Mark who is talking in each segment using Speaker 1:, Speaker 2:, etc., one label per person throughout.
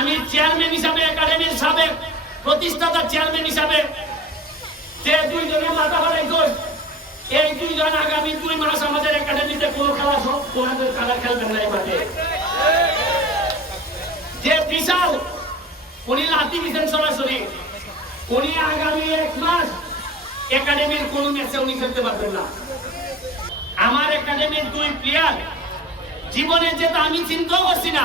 Speaker 1: আমি চেয়ারম্যান হিসাবে একাডেমির সাবেক প্রতিষ্ঠাতা চেয়ারম্যান হিসাবে যে দুইজনে মাথা হারাইছে এই দুইজন আগামী দুই মাস আমাদের একাডেমিতে কোনো খেলা সব খেলা খেলবেন না মাঠে যে বিশাল, উনি লাতি দিচ্ছেন সরাসরি। উনি আগামী এক মাস একাডেমির কোন ম্যাচে উনি খেলতে পারবেন না। আমার একাডেমির দুই প্লেয়ার জীবনে যেটা আমি চিন্তাও করছি না।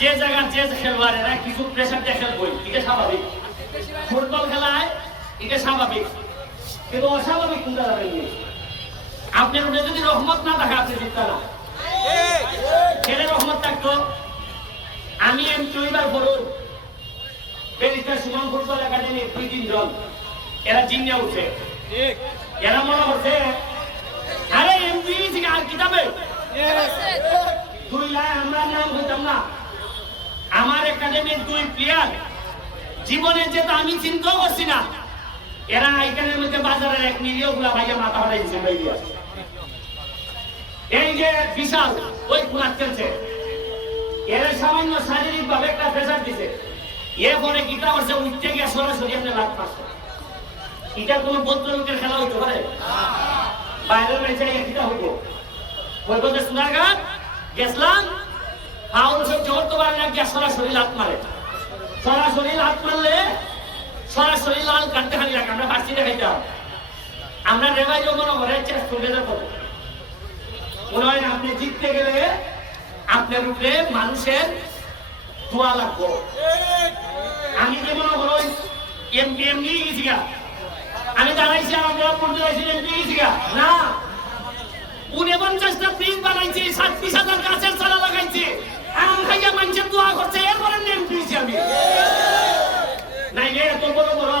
Speaker 1: যে জায়গা যে খেলবার এরা কিছু প্রেশার দিয়ে খেলব এটা স্বাভাবিক। ফুটবল খেলায় এটা স্বাভাবিক কিন্তু অস্বাভাবিক কোনটা যাবে আপনার মধ্যে যদি রহমত না থাকে আপনি জিততে না ছেলে রহমত থাকতো। আমি এম চুইবার করুন ব্যারিস্টার সুমন ফুটবল একাডেমি দুই তিনজন এরা জিনিয়া উঠে এরা মনে হচ্ছে আরে এমপি থেকে আর কিতাবে দুই লাখ আমরা নাম হইতাম না আমার একাডেমির দুই প্লেয়ার জীবনে যেটা আমি চিন্তাও করছি না। এরা এখানের মধ্যে বাজারের এক নিরীহগুলা ভাইয়া মাথা হারাইছে ভাইয়া। এই যে বিশাল, ওই কুনার খেলছে। এরা সামান্য শারীরিক ভাবে একটা প্রেশার দিছে। এ পরে কিটা করছে উঠতে গিয়ে সরাসরি আপনি লাভ পাচ্ছে এটা কোনো ভদ্রলোকের খেলা হইতে পারে? বাইরের ম্যাচে কিটা হইব? হইব যে সোনারঘাট গেছলাম। ফাউল সব জোর তো পারে না, গিয়ে সরাসরি লাভ মারে। মারলে সরাসরি লাল কাটতে খালি রাখে, আমরা ফার্সি দেখাইতাম আমরা রেবাই মনে করে চেষ্টা করে যাব আপনি জিততে গেলে আপনার উপরে মানুষের দোয়া লাগবো। আমি যে মনে করো এমপি এমনি গেছি আমি দাঁড়াইছি আমার গ্রাম পর্যন্ত এমপি গেছি গা। না। উনপঞ্চাশটা পিস বানাইছি, সাতত্রিশ হাজার গাছের চারা লাগাইছি। দোয়া করছে, এরপরে এমপি হয়েছি আমি। নাইলে এত বড় বড়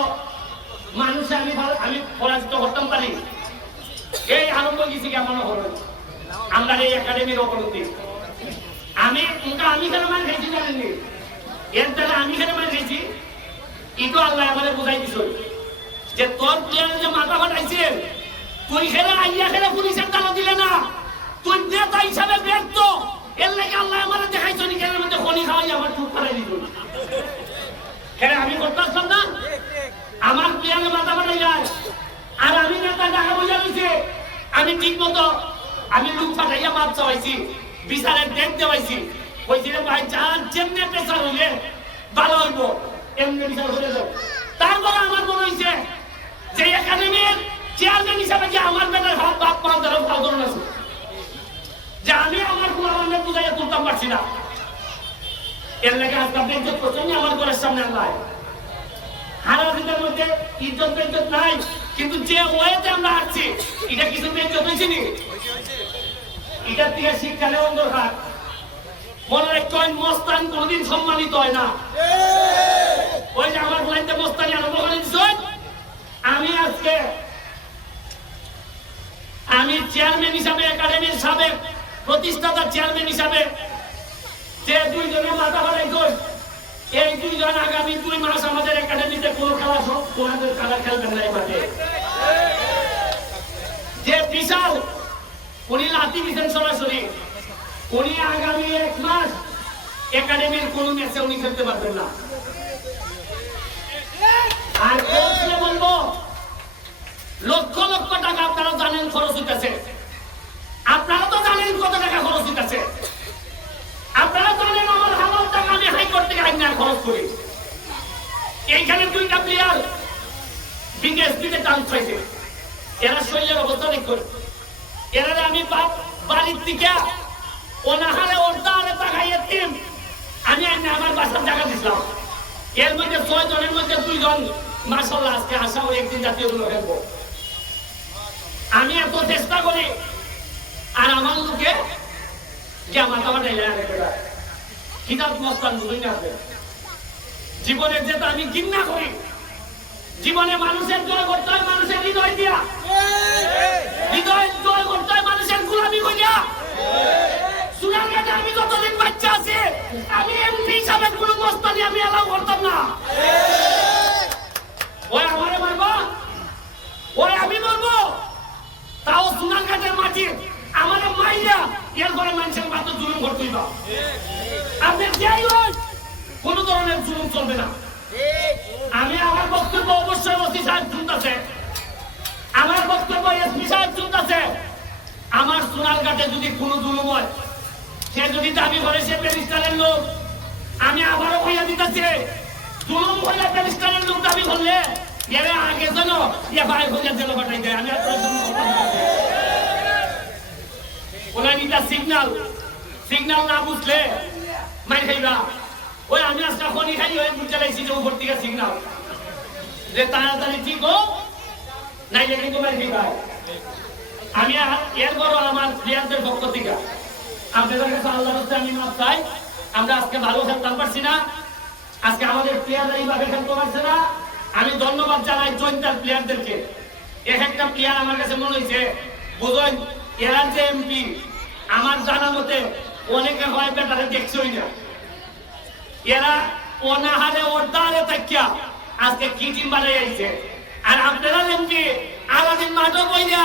Speaker 1: মানুষ আমি আমি পরাজিত করতাম পারি। এই আরম্ভ গেছি গা মনে আমরা এই একাডেমির অবনতি। আমি কিন্তু আমি কেন মান খাইছি জানেননি? এর দ্বারা আমি কেন মান খাইছি ইটো আল্লাহ আমাদের বুঝাই দিছ। যে তোর প্লেয়ার যে মাথা ফাটাইছে, তুই খেলে আইয়া খেলে পুলিশের তালা দিলে না। তুই নেতা হিসাবে ব্যর্থ। এর লাগে আল্লাহ আমার দেখাইছো নি, কেন মধ্যে খনি খাওয়াই আমার চুপ করাই দিত হ্যাঁ আমি করতে আসলাম না? আমার প্লেয়ারে মাথা ফাটাই যায়। আর আমি নেতা টাকা বোঝা দিছে, আমি ঠিক মতো আমি লুক ফাটাইয়া মাপ চাইছি বিচারের ডেট দেওয়াইছি। কইছিল, ভাই যার যেমনি পেশা হইলে ভালো হইব এমনি বিচার করে যাও তারপরে আমার মনে হইছে যে একাডেমির চেয়ারম্যান হিসাবে যে আমার বেটার হাত বাপ পারছি না এর লেগে আজকে বেঞ্চত করছেন আমার ঘরের সামনে আল্লাহ। হারাজিদের মধ্যে ইজ্জত বেঞ্চত নাই, কিন্তু যে ওয়েতে আমরা আসছি, এটা কিছু বেঞ্চত হয়েছে নি? এটার থেকে শিক্ষা নেওয়ার দরকার মনে রাখবেন মস্তান কোনদিন সম্মানিত হয় না। ওই যে আমার লাইনতে মস্তানি আরম্ভ করে দিচ্ছেন আমি আজকে, আমি চেয়ারম্যান হিসাবে একাডেমির সাবেক প্রতিষ্ঠাতা চেয়ারম্যান হিসাবে যে দুইজনে মাথা হারাইছে এই দুইজন আগামী দুই মাস আমাদের একাডেমিতে কোনো খেলা সব তোমাদের খেলা খেলবেন না এই মাঠে। যে বিশাল, উনি লাতি দিচ্ছেন সরাসরি। উনি আগামী এক মাস একাডেমির কোন ম্যাচে উনি খেলতে পারবেন না। আর কোচকে বলব, লক্ষ লক্ষ টাকা আপনারা জানেন খরচ হইতেছে। আপনারা তো জানেন কত টাকা খরচ হইতেছে। আপনারা জানেন আমার হালাল টাকা আমি হাইকোর্ট থেকে আইন খরচ করি। এইখানে দুইটা প্লেয়ার বিকেএসপিতে চান্স পাইছে। এরা শরীরের অবস্থা দেখুন। এরা আমি বাড়ির থেকে অনাহারে অর্ধাহারে তাকাইয়ে টিম আমি আইনে আমার বাসার জায়গা দিছিলাম। এর মধ্যে ছয় জনের মধ্যে দুইজন মাসাল্লাহ আজকে আশা করি একদিন জাতীয় খেলব। আমি এত চেষ্টা করি জীবনের যেটা আমি ঘৃণা করি, জীবনে মানুষের জয় করতে হয় মানুষের হৃদয় দিয়া। হৃদয় জয় করতে হয় মানুষের গুলামি করিয়া। সুনারঘাটে আমি যতদিন বাচ্চা আছে, আমি এমপি হিসাবে কোনো মস্তানি আমি এলাও করতাম না ওই আমারে মারবা ওই আমি মারবো তাও সুনারঘাটের মাটি আমারে মাইয়া এর করে মানুষের মাত্র জুলুম করতেই বা আপনি যাই হোক কোন ধরনের জুলুম চলবে না আমি আমার বক্তব্য অবশ্যই ওসি সাহেব শুনতেছে আমার বক্তব্য এসপি শুনতেছে আমার সোনারঘাটে যদি কোনো জুলুম হয়, সে যদি দাবি করে সে প্যারিস্টারের লোক, আমি আবারও কইয়া দিতেছি। জুলুম হইলে প্যারিস্টারের লোক দাবি করলে, এরে আগে যেন ইয়ে ভাই হইয়া জেলে পাঠাই দেয়। আমি। ওরা নিটা সিগনাল সিগনাল না। বুঝলে মাই খাইবা। ওই আমি আজকে খনি খাই, ওই বুঝতে লাইছি যে উপর থেকে সিগনাল যে তাড়াতাড়ি ঠিক হোক, নাইলে কিন্তু মাই খাইবা। আমি আর আমার প্লেয়ারদের পক্ষ থেকে। আপনাদের কাছে আল্লাহ হচ্ছে আমি মাপ চাই। আমরা আজকে ভালো খেলতাম পারছি না। আজকে আমাদের প্লেয়াররা এইভাবে খেলতে পারছে না। আমি ধন্যবাদ জানাই জয়েন্টার প্লেয়ারদেরকে। এক একটা প্লেয়ার আমার কাছে মনে হয়েছে, বুঝলেন, এরা যে এমপি, আমার জানা মতে অনেকে হয় বেটারে দেখছই না। এরা অনাহারে ওরদারে তাকিয়া আজকে কি টিম বানাই আইছে আর আপনারা এমপি, আলাদিন মাঠও বইয়া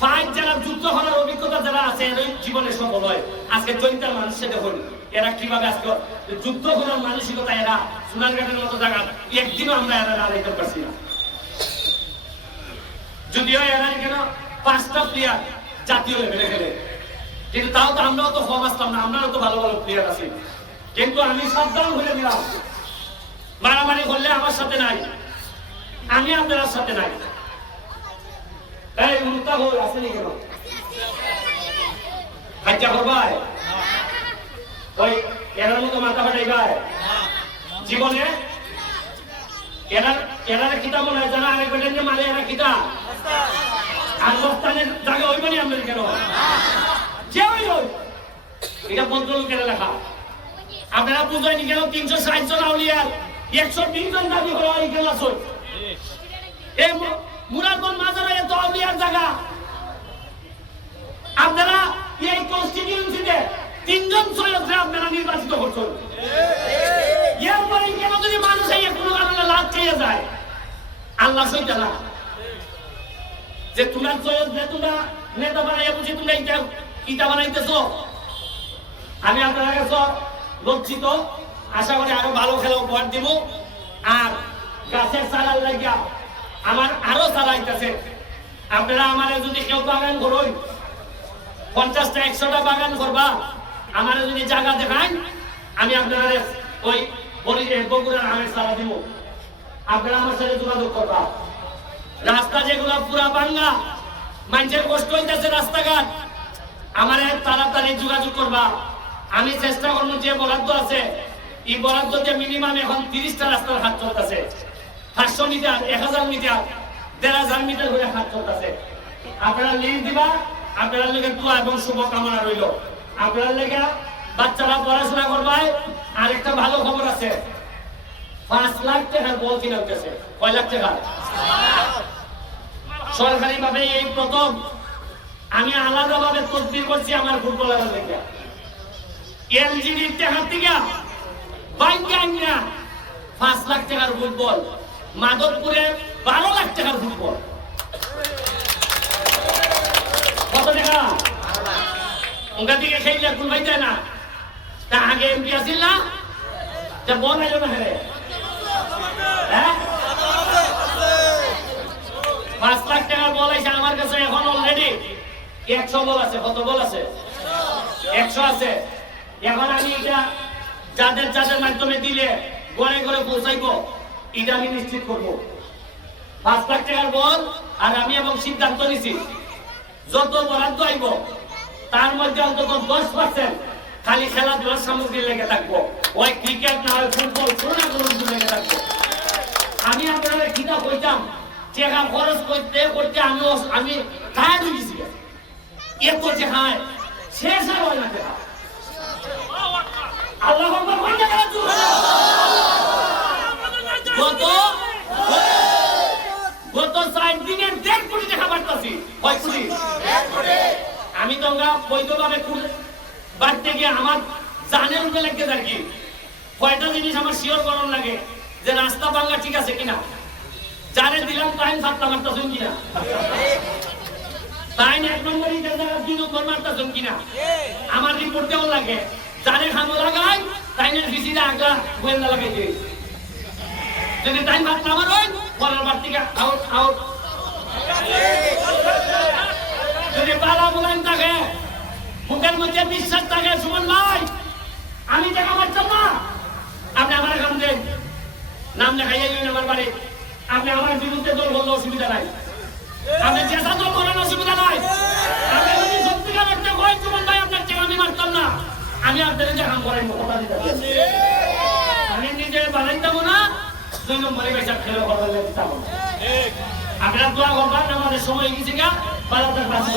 Speaker 1: ফাইট যারা যুদ্ধ করার অভিজ্ঞতা যারা আছে, এরাই জীবনে সফল হয়। আজকে জৈন্তার মানুষ হল এরা কীভাবে আজকে যুদ্ধ করার মানসিকতা, এরা সোনারঘাটের মতো জায়গা, একদিনও আমরা এরা আড়াইতে পারছি না। যদিও এরা কেন পাঁচটা প্লেয়ার জাতীয় লেভেলে খেলে। কিন্তু তাও তো আমরাও তো কম আসতাম না, আমরাও তো ভালো ভালো প্লেয়ার আছি। কিন্তু আমি সাবধান হয়ে দিলাম মারামারি করলে আমার সাথে নাই। আমি আপনার সাথে নাই। এই মুক্তা হল আসেনি কেন বাচ্চা করবাই ওই এরার মতো মাথা ফাটাইবাই জীবনে এরার এরার কিতা মনে হয় যারা আরেক বেটেন যে মানে এরা কিতা? আর মস্তানের জায়গা হইব নি আপনাদের কেন? যে হই হই। এটা ভদ্রলোকের লেখা। আপনারা বুঝাইনি কেন? তিনশো ষাট জন আউলিয়ার, একশো তিন জন দাবি হলো এই গেলাস এই মুরাদগঞ্জ মাজারে এত আউলিয়ার জায়গা। আপনারা এই কনস্টিটিউন্সিতে তিনজন সৈয়দকে আপনারা নির্বাচিত করছেন। এরপরে কেন যদি মানুষ এই কোনো কারণে লাভ খেয়ে যায়? আল্লাহ সইতে না। যে তোমরা সৈয়দ যে তোমরা নেতা বানাইয়া বুঝি তোমরা ইটা ইটা বানাইতেছ। আমি আপনার কাছে লজ্জিত। আশা করি আরও ভালো খেলা উপহার দিব। আর গাছের চালার লাগিয়া আমার আরও চালাইতেছে। আপনারা আমার যদি কেউ বাগান করুন, পঞ্চাশটা, একশোটা বাগান করবা, আমার যদি জায়গা দেখান, আমি আপনারা ওই আমের সাথে যোগাযোগ করবা। রাস্তা যেগুলো পুরা হইতেছে রাস্তাঘাট যোগাযোগ করবা। আমি চেষ্টা করব যে বরাদ্দ আছে, এই বরাদ্দ যে মিনিমাম এখন তিরিশটা রাস্তার হাত চলতেছে। পাঁচশো মিটার, এক হাজার মিটার, দেড় হাজার মিটার করে হাত চলতেছে। আপনারা লিঙ্ক দিবা, আপনারা লেগে দোয়া এবং শুভকামনা রইল। আপনারা লেগে বাচ্চারা পড়াশোনা করবায় আর একটা ভালো খবর আছে। পাঁচ লাখ টাকার বল কিনা উঠেছে। কয় লাখ টাকা? সরকারি ভাবে এই প্রথম আমি আলাদা ভাবে তদবির করছি আমার ফুটবলারের লেগে এলজিডির টাকার থেকে বাইকে আইনা পাঁচ লাখ টাকার ফুটবল। মাধবপুরে বারো লাখ টাকার ফুটবল কত না। তা আগে আসিল না? তা বল হ্যাঁ? পাঁচ লাখ আমার কাছে এখন একশো বল আছে, কত বল আছে? একশো আছে। আমি এটা যাদের যাদের মাধ্যমে দিলে ঘরে ঘরে পৌঁছাইবো। এটা আমি নিশ্চিত করব। পাঁচ লাখ টাকার বল আর আমি এবং সিদ্ধান্ত নিছি। যত বরাদ্দ আইব, তার মধ্যে অন্তত দশ পার্সেন্ট খালি খেলাধুলার সামগ্রী লেগে থাকব। ওই ক্রিকেট না হয় ফুটবল, কোনো না কোনো কিছু লেগে থাকব। আমি আপনাদের কিনা কইতাম, টাকা খরচ করতে করতে আমি আমি টায়ার্ড হয়ে গেছি। এত যে হায়, শেষ আর হয় না আল্লাহ আকবার কই না কেন তুই? গত গত চার দিনের দেড় কোটি টাকা বাড়তাছি কয় কোটি? আমি তো আমরা বৈধভাবে বাড়তে গিয়ে আমার জানের উপরে লেগে থাকি কয়টা জিনিস আমার শিওর করার লাগে যে রাস্তা ভাঙ্গা ঠিক আছে কিনা? যারে দিলাম টাইম সাতটা মারতেছেন কিনা? তাই এক নম্বর ইটের জায়গা দুই নম্বর মারতেছেন কিনা? আমার রিপোর্ট দেওয়ার লাগে? যারে খামো লাগাই তাই না ভিসিটা আগলা গোয়েন্দা লাগাই দিই যদি টাইম ভাত আমার হয় পরের বার থেকে আউট আউট যদি পালা মুলাইন থাকে মুখের মধ্যে বিশ্বাস থাকে, সুমন ভাই, আমি টাকা পাচ্ছেন না। আপনি আমার এখান দেন। নাম লেখাইয়া গেলেন আমার বাড়ি। আপনি আমার বিরুদ্ধে দল বললে অসুবিধা নাই। আপনি চেষ্টা দল করেন অসুবিধা নাই। আপনি যদি সত্যিকার অর্থে কয়েক সুমন ভাই, আপনার টাকা আমি মারতাম না। আমি আপনাদের দেখাম করেন কথা দিতে আমি নিজে বানাই যাব না দুই নম্বরে বেচা খেলে কথা আপনারা দোয়া করবেন আমাদের সময় গেছে গা বাজার বাসি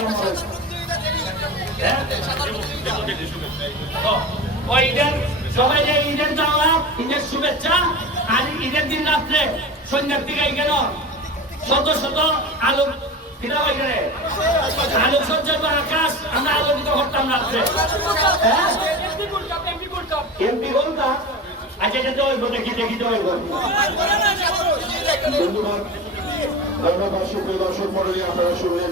Speaker 1: ওই ঈদের সবাই যে ঈদের ঈদের শুভেচ্ছা আর ঈদের দিন রাত্রে সন্ধ্যার দিকে কেন? শত শত হয় আলোক সজ্জার আকাশ আমরা আলোকিত করতাম রাত্রে। হ্যাঁ? এমপি বলতা আচ্ছা এটা তো দেখি দেখি তো
Speaker 2: ধন্যবাদ ধন্যবাদ সুপ্রিয় দর্শক মন্ডলী আপনারা শুনলেন